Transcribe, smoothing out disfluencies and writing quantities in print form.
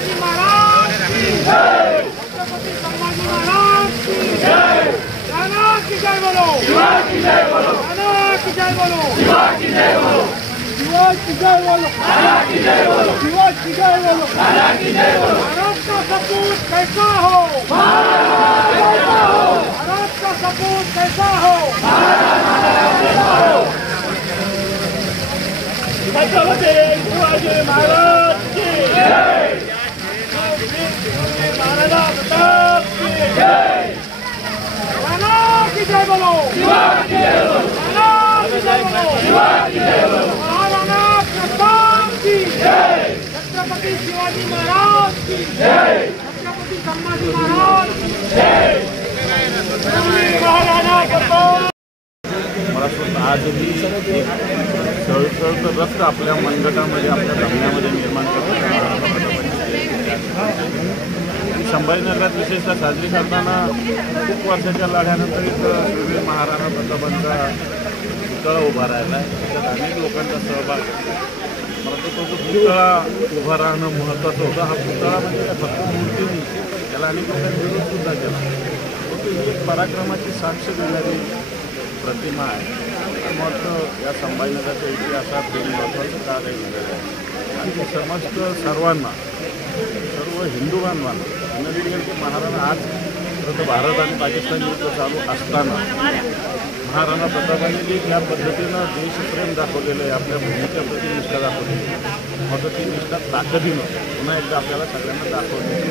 शिवाजी महाराज की जय, छत्रपति संभाजी महाराज की जय, राणा की जय बोलो, शिवाजी की जय बोलो, राणा की जय बोलो, शिवाजी की जय बोलो, शिवाजी की जय बोलो, राणा की जय बोलो, शिवाजी की जय बोलो, राणा की जय बोलो। भारत का सपूत कैसा हो, भारत का सपूत कैसा हो, छत्रपति शिवाजी महाराज की जय, महाराणा प्रताप की जय, राणा की जय बोलो, शिवाजी की जय बोलो, राणा की जय बोलो, शिवाजी की जय बोलो, महाराणा प्रताप की जय, छत्रपति शिवाजी महाराज की जय, छत्रपति संभाजी महाराज की जय, महाराणा प्रताप। आजही सळसळतं आपल्या मनगटामध्ये आपल्या धमन्यामध्ये निर्माण करतो। संभाजीनगरात विशेषतः साजरी करताना खूप वर्षाच्या लढ्यानंतर इथं शूरवीर महाराणा प्रतापांचा पुतळा उभा राहिला आहे। त्यात अनेक लोकांचा सहभाग आहे। मला तो पुतळा उभा राहणं महत्त्वाचं होतं। हा पुतळा म्हणजे फक्त मूर्ती नाही, त्याला अनेक लोकांनी विरोधसुद्धा केला। तो एक पराक्रमाची साक्ष देणारी प्रतिमा आहे। मग या संभाजीनगरच्या इतिहासात महत्त्वाचं कार्य झालेलं आहे आणि ते समस्त सर्वांना, सर्व हिंदू बांधवांना विनंती आहे की महाराणा आज खरं भारत आणि पाकिस्तान युद्ध चालू असताना महाराणा प्रतापांनी जे ज्या पद्धतीनं देशप्रेम दाखवलेलं आहे, आपल्या भूमीच्या प्रति निष्ठा दाखवलेली आहे, मग ती निष्ठा ताकदीनं पुन्हा एकदा आपल्याला सगळ्यांना दाखवण्याची